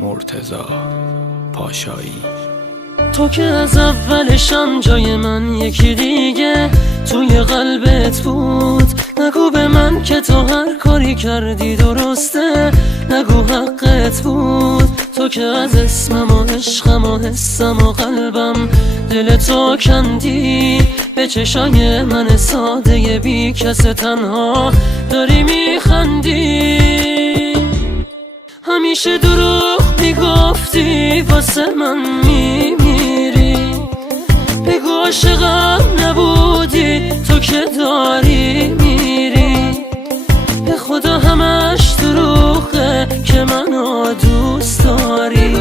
مرتضی پاشایی. تو که از اولشم جای من یکی دیگه توی قلبت بود. نگو به من که تو هر کاری کردی درسته، نگو حقت بود. تو که از اسمم و عشقم و حسم و قلبم دل تو کندی. به چشای من ساده بی کس تنها داری میخندی. همیشه دروغ میگفتی واسه من میمیری. بگو عاشقم نبودی تو که داری میری. به خدا همش دروغه که منو دوست داری.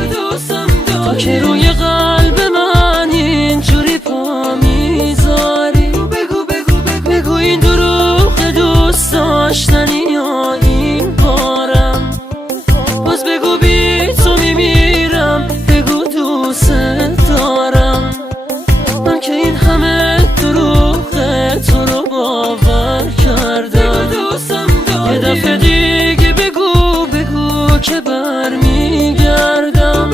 تو که روی قلب من اینجوری پا میذاری. بگو این دروغ دوست داشتنی یا این بارم. باز بگو بی تو میمیرم. بگو دوست دارم. من که این همه دروغه تو رو باور کردم. یه دفعه دیگه بگو که برمیگردم.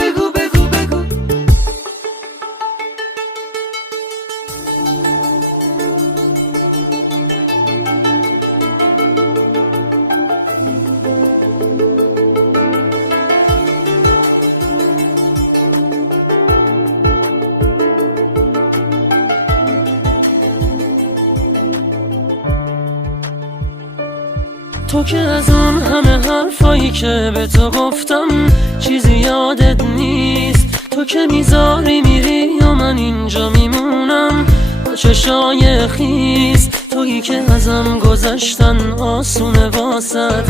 تو که از اون همه حرفایی که به تو گفتم چیزی یادت نیست. تو که میذاری میری یا من اینجا میمونم با چشای خیس. تویی که ازم گذشتن آسونه واسد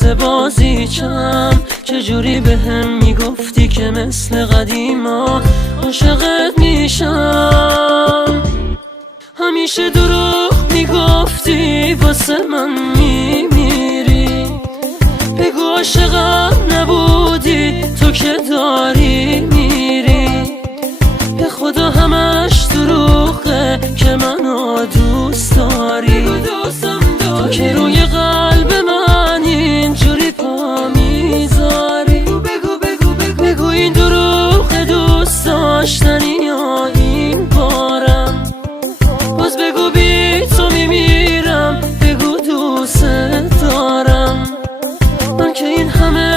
زبازی چم. چجوری به هم میگفتی که مثل قدیما عاشقت میشم. همیشه دروغ میگفتی واسه من میمیری. بگو عاشقم نبودی تو که داری میری. به خدا همش دروغه که منو دوست داری. تو که روی قلب من اینجوری پا میذاری. بگو این دروغ دوست داشتنی یا این بارم. باز بگو بی تو میمیرم. بگو دوست دارم. من که این همه